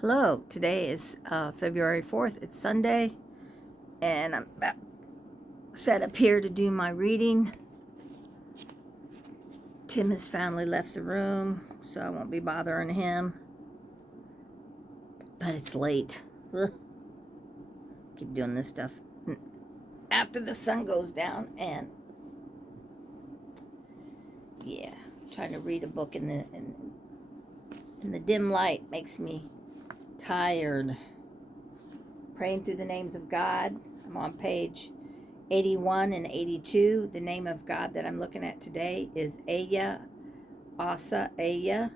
Hello, today is February 4th. It's Sunday, and I'm about set up here to do my reading. Tim has finally left the room, so I won't be bothering him. But it's late. Ugh. Keep doing this stuff after the sun goes down, and yeah, trying to read a book in the dim light makes me tired. Praying through the names of God. I'm on page 81 and 82. The name of God that I'm looking at today is Ehyeh, Ehyeh,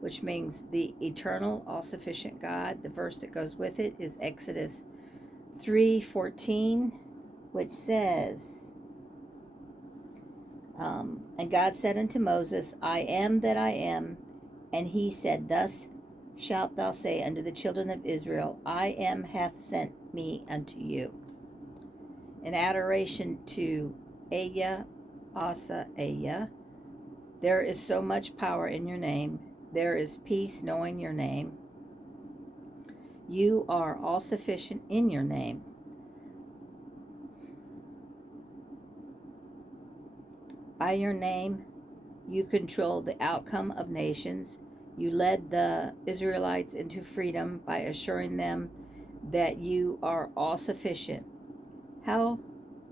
which means the eternal, all-sufficient God. The verse that goes with it is Exodus 3:14, which says, and God said unto Moses, I am that I am. And he said, thus shalt thou say unto the children of Israel, I am hath sent me unto you. In adoration to Ehyeh, Ehyeh, there is so much power in your name. There is peace knowing your name. You are all sufficient in your name. By your name, you control the outcome of nations. You led the Israelites into freedom by assuring them that you are all sufficient. How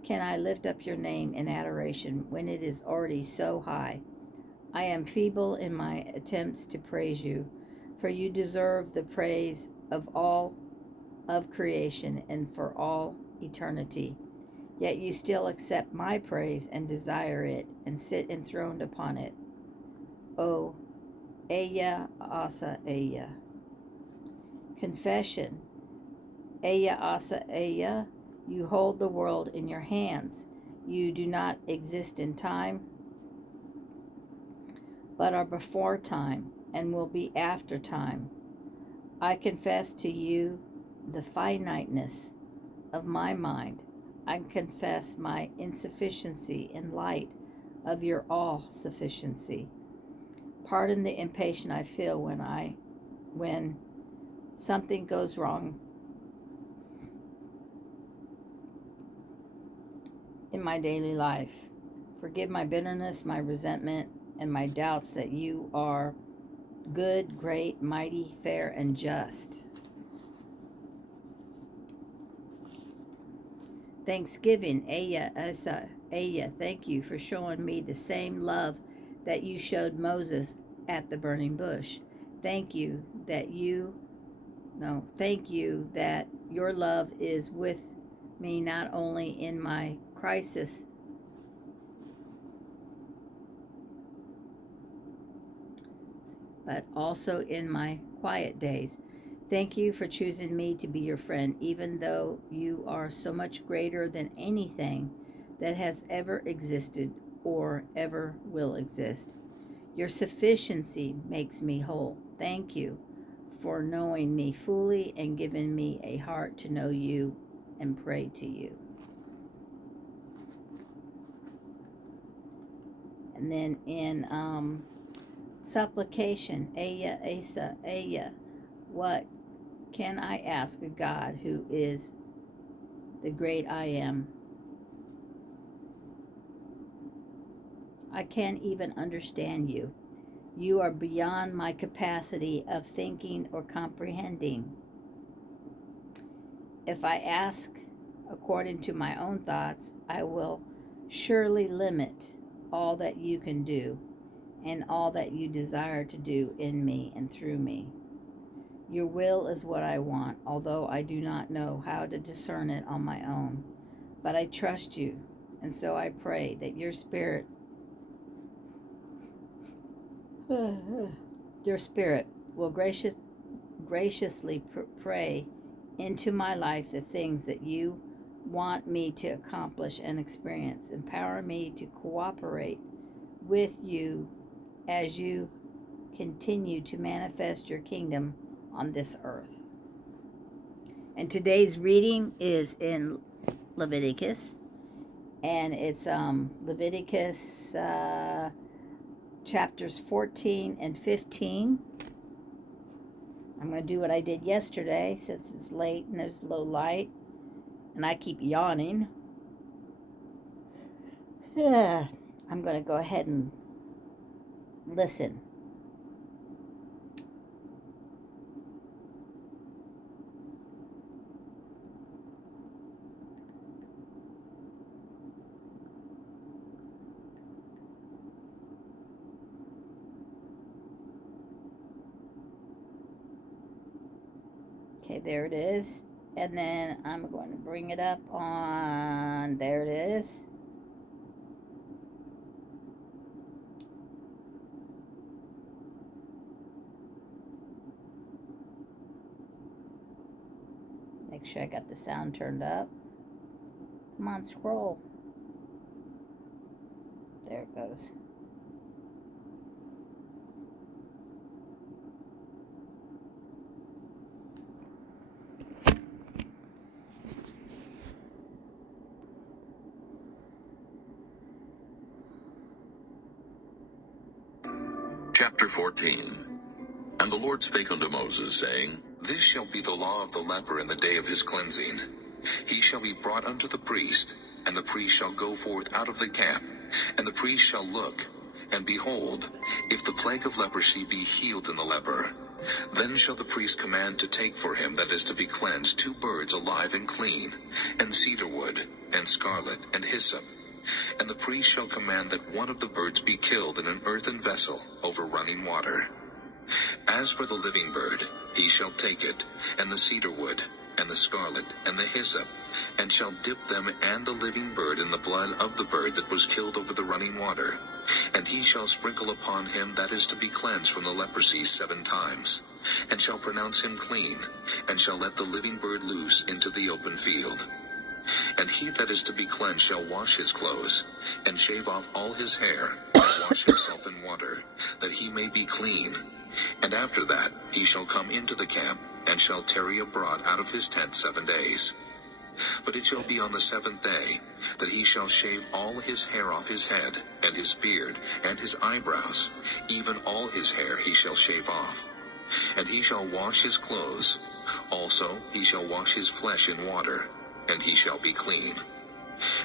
can I lift up your name in adoration when it is already so high? I am feeble in my attempts to praise you, for you deserve the praise of all of creation and for all eternity. Yet you still accept my praise and desire it and sit enthroned upon it. O Ehyeh, Ehyeh. Confession. Ehyeh, Ehyeh, you hold the world in your hands. You do not exist in time, but are before time and will be after time. I confess to you the finiteness of my mind. I confess my insufficiency in light of your all-sufficiency. Pardon the impatience I feel when something goes wrong in my daily life. Forgive my bitterness, my resentment, and my doubts that you are good, great, mighty, fair, and just. Thanksgiving, Ehyeh, Ehyeh, thank you for showing me the same love that you showed Moses at the burning bush. Thank you that your love is with me not only in my crisis, but also in my quiet days. Thank you for choosing me to be your friend, even though you are so much greater than anything that has ever existed or ever will exist. Your sufficiency makes me whole. Thank you for knowing me fully and giving me a heart to know you and pray to you. And then in supplication, Ehyeh, Ehyeh, what can I ask a God who is the great I am? I can't even understand you. You are beyond my capacity of thinking or comprehending. If I ask according to my own thoughts, I will surely limit all that you can do and all that you desire to do in me and through me. Your will is what I want, although I do not know how to discern it on my own. But I trust you, and so I pray that your spirit will graciously pray into my life the things that you want me to accomplish and experience. Empower me to cooperate with you as you continue to manifest your kingdom on this earth. And today's reading is in Leviticus, and it's Leviticus chapters 14 and 15. I'm going to do what I did yesterday since it's late and there's low light. And I keep yawning. I'm going to go ahead and listen. Okay, there it is. And then I'm going to bring it up on, there it is. Make sure I got the sound turned up. Come on, scroll. There it goes. Chapter 14. And the Lord spake unto Moses, saying, This shall be the law of the leper in the day of his cleansing. He shall be brought unto the priest, and the priest shall go forth out of the camp, and the priest shall look, and behold, if the plague of leprosy be healed in the leper, then shall the priest command to take for him that is to be cleansed 2 birds alive and clean, and cedar wood, and scarlet, and hyssop. And the priest shall command that one of the birds be killed in an earthen vessel over running water. As for the living bird, he shall take it, and the cedar wood, and the scarlet, and the hyssop, and shall dip them and the living bird in the blood of the bird that was killed over the running water. And he shall sprinkle upon him that is to be cleansed from the leprosy 7 times, and shall pronounce him clean, and shall let the living bird loose into the open field. And he that is to be cleansed shall wash his clothes, and shave off all his hair, and wash himself in water, that he may be clean. And after that he shall come into the camp, and shall tarry abroad out of his tent 7 days. But it shall be on the 7th day, that he shall shave all his hair off his head, and his beard, and his eyebrows, even all his hair he shall shave off. And he shall wash his clothes, also he shall wash his flesh in water, and he shall be clean.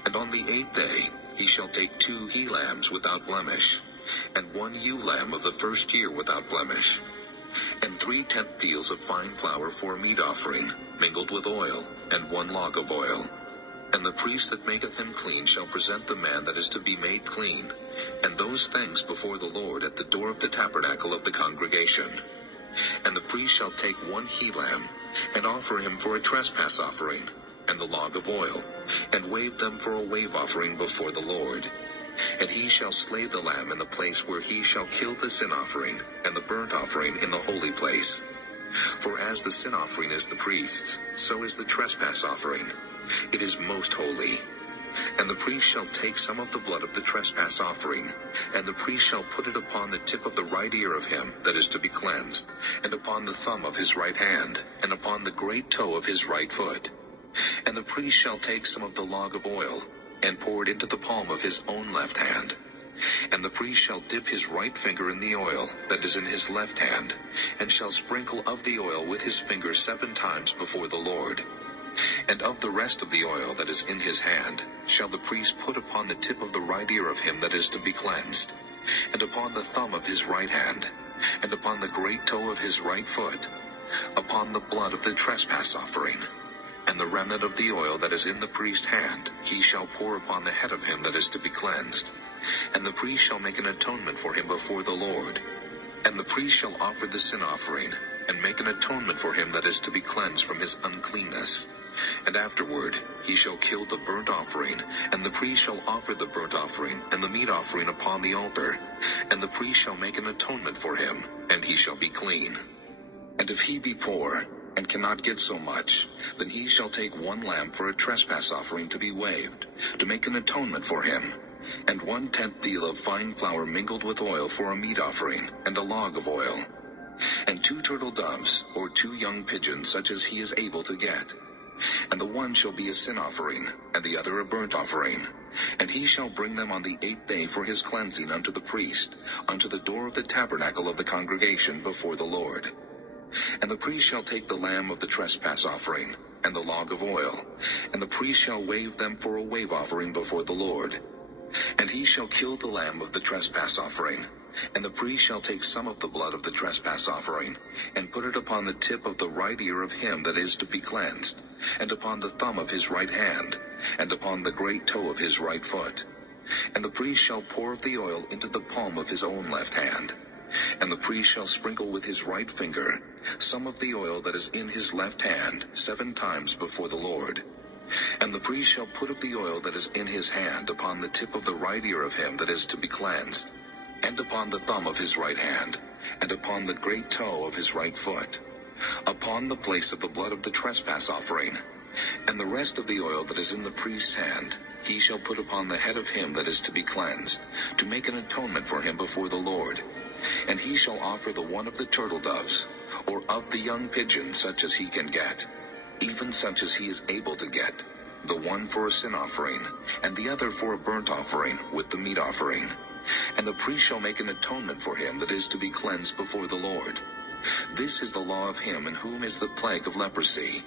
And on the 8th day he shall take 2 he-lambs without blemish, and 1 ewe-lamb of the first year without blemish, and 3 tenth deals of fine flour for a meat offering, mingled with oil, and 1 log of oil. And the priest that maketh him clean shall present the man that is to be made clean, and those things before the Lord at the door of the tabernacle of the congregation. And the priest shall take 1 he-lamb, and offer him for a trespass offering, and the log of oil, and wave them for a wave offering before the Lord. And he shall slay the lamb in the place where he shall kill the sin offering, and the burnt offering in the holy place. For as the sin offering is the priest's, so is the trespass offering. It is most holy. And the priest shall take some of the blood of the trespass offering, and the priest shall put it upon the tip of the right ear of him that is to be cleansed, and upon the thumb of his right hand, and upon the great toe of his right foot. And the priest shall take some of the log of oil, and pour it into the palm of his own left hand. And the priest shall dip his right finger in the oil that is in his left hand, and shall sprinkle of the oil with his finger 7 times before the Lord. And of the rest of the oil that is in his hand shall the priest put upon the tip of the right ear of him that is to be cleansed, and upon the thumb of his right hand, and upon the great toe of his right foot, upon the blood of the trespass offering. And the remnant of the oil that is in the priest's hand he shall pour upon the head of him that is to be cleansed. And the priest shall make an atonement for him before the Lord. And the priest shall offer the sin offering, and make an atonement for him that is to be cleansed from his uncleanness. And afterward he shall kill the burnt offering, and the priest shall offer the burnt offering and the meat offering upon the altar. And the priest shall make an atonement for him, and he shall be clean. And if he be poor, and cannot get so much, then he shall take 1 lamb for a trespass offering to be waved, to make an atonement for him, and 1 tenth deal of fine flour mingled with oil for a meat offering, and a log of oil, and 2 turtle doves, or 2 young pigeons, such as he is able to get. And the one shall be a sin offering, and the other a burnt offering. And he shall bring them on the 8th day for his cleansing unto the priest, unto the door of the tabernacle of the congregation before the Lord. And the priest shall take the lamb of the trespass offering, and the log of oil, and the priest shall wave them for a wave offering before the Lord. And he shall kill the lamb of the trespass offering, and the priest shall take some of the blood of the trespass offering, and put it upon the tip of the right ear of him that is to be cleansed, and upon the thumb of his right hand, and upon the great toe of his right foot. And the priest shall pour of the oil into the palm of his own left hand. And the priest shall sprinkle with his right finger some of the oil that is in his left hand 7 times before the Lord. And the priest shall put of the oil that is in his hand upon the tip of the right ear of him that is to be cleansed, and upon the thumb of his right hand, and upon the great toe of his right foot, upon the place of the blood of the trespass offering. And the rest of the oil that is in the priest's hand he shall put upon the head of him that is to be cleansed, to make an atonement for him before the Lord. And he shall offer the one of the turtle doves, or of the young pigeon, such as he can get, even such as he is able to get, the one for a sin offering, and the other for a burnt offering with the meat offering. And the priest shall make an atonement for him that is to be cleansed before the Lord. This is the law of him in whom is the plague of leprosy,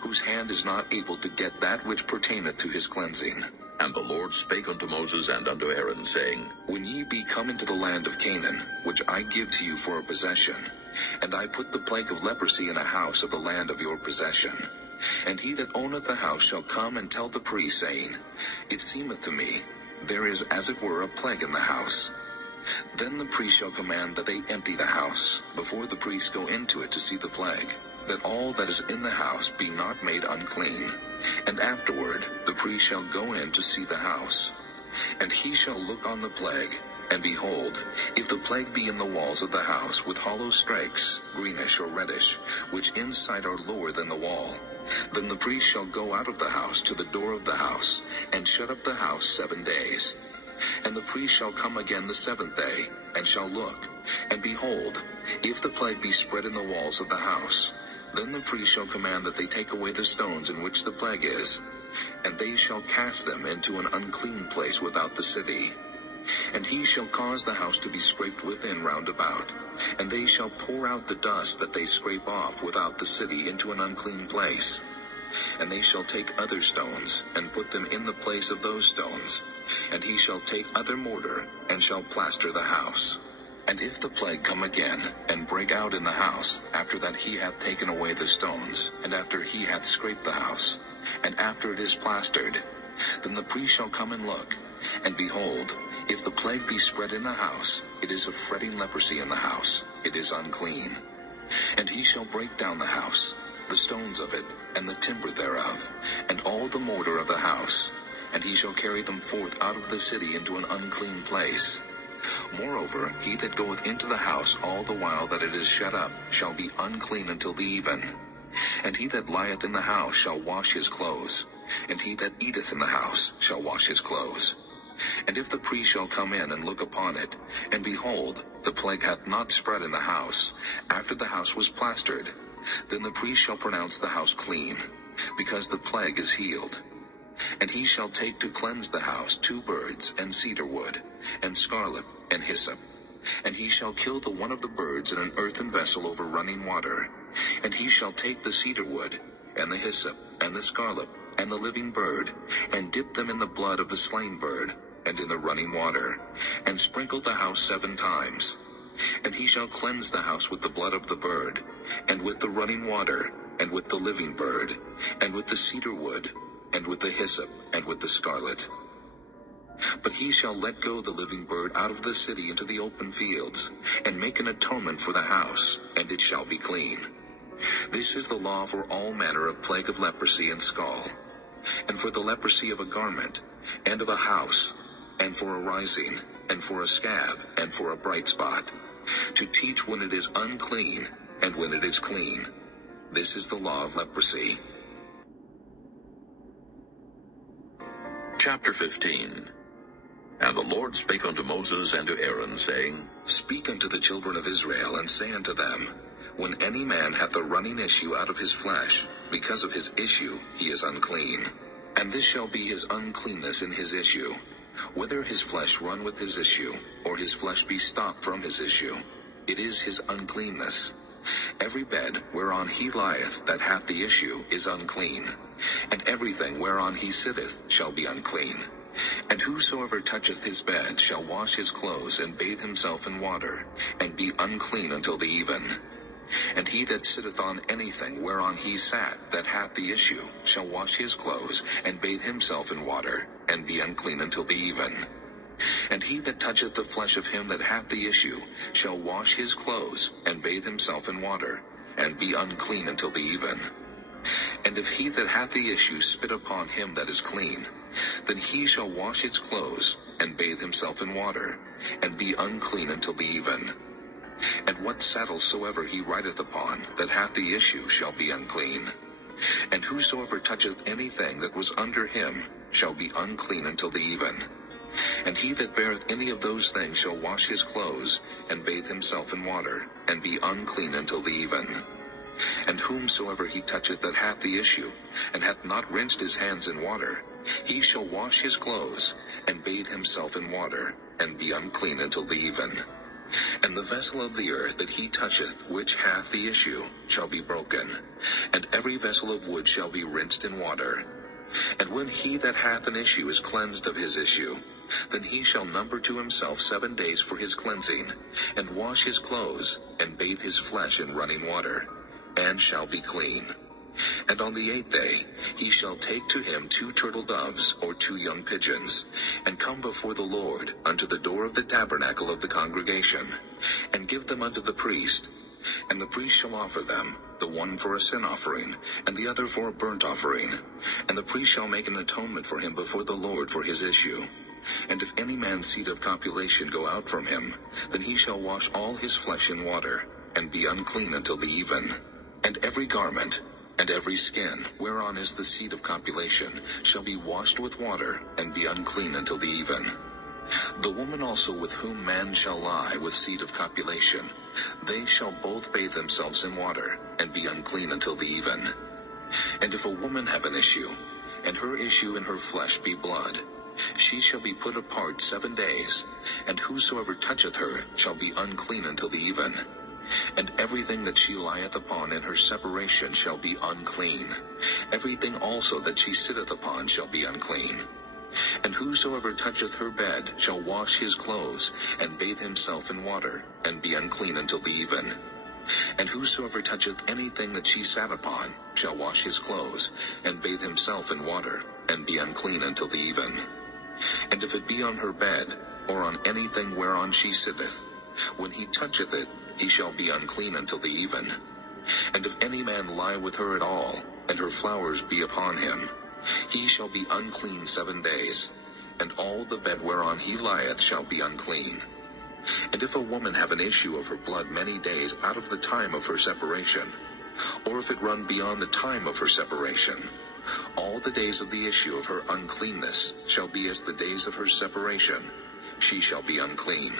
whose hand is not able to get that which pertaineth to his cleansing. And the Lord spake unto Moses and unto Aaron, saying, When ye be come into the land of Canaan, which I give to you for a possession, and I put the plague of leprosy in a house of the land of your possession, and he that owneth the house shall come and tell the priest, saying, It seemeth to me, there is as it were a plague in the house. Then the priest shall command that they empty the house, before the priests go into it to see the plague, that all that is in the house be not made unclean. And afterward the priest shall go in to see the house. And he shall look on the plague, and behold, if the plague be in the walls of the house with hollow strakes, greenish or reddish, which inside are lower than the wall, then the priest shall go out of the house to the door of the house, and shut up the house 7 days. And the priest shall come again the 7th day, and shall look, and behold, if the plague be spread in the walls of the house, then the priest shall command that they take away the stones in which the plague is, and they shall cast them into an unclean place without the city. And he shall cause the house to be scraped within round about, and they shall pour out the dust that they scrape off without the city into an unclean place. And they shall take other stones, and put them in the place of those stones. And he shall take other mortar, and shall plaster the house. And if the plague come again, and break out in the house, after that he hath taken away the stones, and after he hath scraped the house, and after it is plastered, then the priest shall come and look, and behold, if the plague be spread in the house, it is a fretting leprosy in the house, it is unclean. And he shall break down the house, the stones of it, and the timber thereof, and all the mortar of the house, and he shall carry them forth out of the city into an unclean place. Moreover, he that goeth into the house all the while that it is shut up shall be unclean until the even. And he that lieth in the house shall wash his clothes, and he that eateth in the house shall wash his clothes. And if the priest shall come in and look upon it, and behold, the plague hath not spread in the house, after the house was plastered, then the priest shall pronounce the house clean, because the plague is healed. And he shall take to cleanse the house 2 birds, and cedar wood, and scarlet, and hyssop. And he shall kill the one of the birds in an earthen vessel over running water. And he shall take the cedar wood, and the hyssop, and the scarlet, and the living bird, and dip them in the blood of the slain bird, and in the running water, and sprinkle the house 7 times. And he shall cleanse the house with the blood of the bird, and with the running water, and with the living bird, and with the cedar wood, and with the hyssop, and with the scarlet. But he shall let go the living bird out of the city into the open fields, and make an atonement for the house, and it shall be clean. This is the law for all manner of plague of leprosy and scall, and for the leprosy of a garment, and of a house, and for a rising, and for a scab, and for a bright spot, to teach when it is unclean, and when it is clean. This is the law of leprosy. Chapter 15. And the Lord spake unto Moses and to Aaron, saying, Speak unto the children of Israel, and say unto them, When any man hath a running issue out of his flesh, because of his issue he is unclean. And this shall be his uncleanness in his issue, whether his flesh run with his issue, or his flesh be stopped from his issue. It is his uncleanness. Every bed whereon he lieth that hath the issue is unclean, and everything whereon he sitteth shall be unclean. And whosoever toucheth his bed shall wash his clothes and bathe himself in water, and be unclean until the even. And he that sitteth on anything whereon he sat that hath the issue shall wash his clothes and bathe himself in water, and be unclean until the even. And he that toucheth the flesh of him that hath the issue shall wash his clothes and bathe himself in water, and be unclean until the even. And if he that hath the issue spit upon him that is clean, then he shall wash his clothes and bathe himself in water, and be unclean until the even. And what saddle soever he rideth upon that hath the issue shall be unclean. And whosoever toucheth anything that was under him shall be unclean until the even. And he that beareth any of those things shall wash his clothes, and bathe himself in water, and be unclean until the even. And whomsoever he toucheth that hath the issue, and hath not rinsed his hands in water, he shall wash his clothes, and bathe himself in water, and be unclean until the even. And the vessel of the earth that he toucheth, which hath the issue, shall be broken, and every vessel of wood shall be rinsed in water. And when he that hath an issue is cleansed of his issue, then he shall number to himself 7 days for his cleansing, and wash his clothes, and bathe his flesh in running water, and shall be clean. And on the 8th day he shall take to him 2 turtle doves, or 2 young pigeons, and come before the Lord unto the door of the tabernacle of the congregation, and give them unto the priest. And the priest shall offer them, the one for a sin offering, and the other for a burnt offering. And the priest shall make an atonement for him before the Lord for his issue. And if any man's seed of copulation go out from him, then he shall wash all his flesh in water, and be unclean until the even. And every garment, and every skin, whereon is the seed of copulation, shall be washed with water, and be unclean until the even. The woman also with whom man shall lie with seed of copulation, they shall both bathe themselves in water, and be unclean until the even. And if a woman have an issue, and her issue in her flesh be blood, she shall be put apart 7 days, and whosoever toucheth her shall be unclean until the even. And everything that she lieth upon in her separation shall be unclean. Everything also that she sitteth upon shall be unclean. And whosoever toucheth her bed shall wash his clothes, and bathe himself in water, and be unclean until the even. And whosoever toucheth anything that she sat upon shall wash his clothes, and bathe himself in water, and be unclean until the even. And if it be on her bed, or on anything whereon she sitteth, when he toucheth it, he shall be unclean until the even. And if any man lie with her at all, and her flowers be upon him, he shall be unclean 7 days, and all the bed whereon he lieth shall be unclean. And if a woman have an issue of her blood many days out of the time of her separation, or if it run beyond the time of her separation, all the days of the issue of her uncleanness shall be as the days of her separation. She shall be unclean.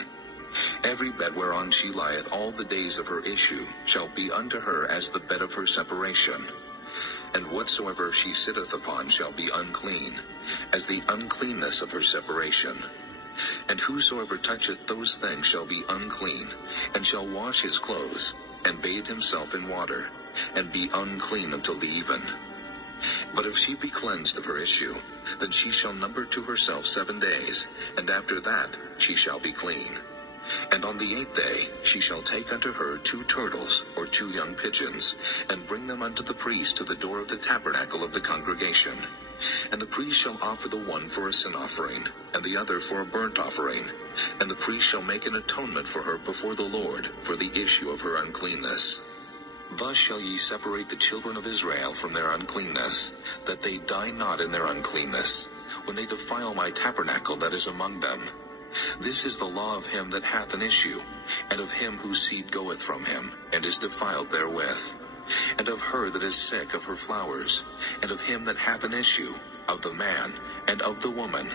Every bed whereon she lieth all the days of her issue shall be unto her as the bed of her separation. And whatsoever she sitteth upon shall be unclean, as the uncleanness of her separation. And whosoever toucheth those things shall be unclean, and shall wash his clothes, and bathe himself in water, and be unclean until the even. But if she be cleansed of her issue, then she shall number to herself 7 days, and after that she shall be clean. And on the 8th day she shall take unto her 2 turtles, or 2 young pigeons, and bring them unto the priest to the door of the tabernacle of the congregation. And the priest shall offer the one for a sin offering, and the other for a burnt offering. And the priest shall make an atonement for her before the Lord for the issue of her uncleanness. Thus shall ye separate the children of Israel from their uncleanness, that they die not in their uncleanness, when they defile my tabernacle that is among them. This is the law of him that hath an issue, and of him whose seed goeth from him, and is defiled therewith, and of her that is sick of her flowers, and of him that hath an issue, of the man, and of the woman,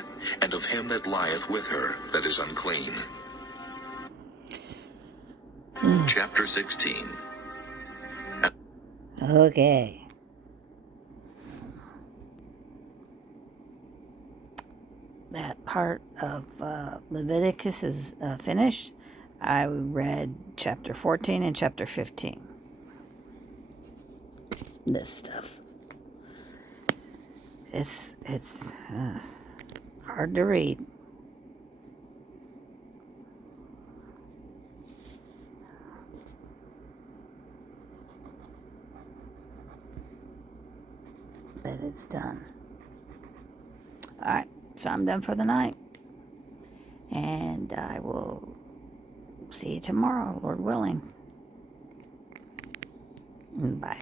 and of him that lieth with her that is unclean. Chapter 16. Okay. That part of Leviticus is finished. I read chapter 14 and chapter 15. This stuff. It's hard to read. But it's done. Alright, so I'm done for the night. And I will see you tomorrow, Lord willing. Bye.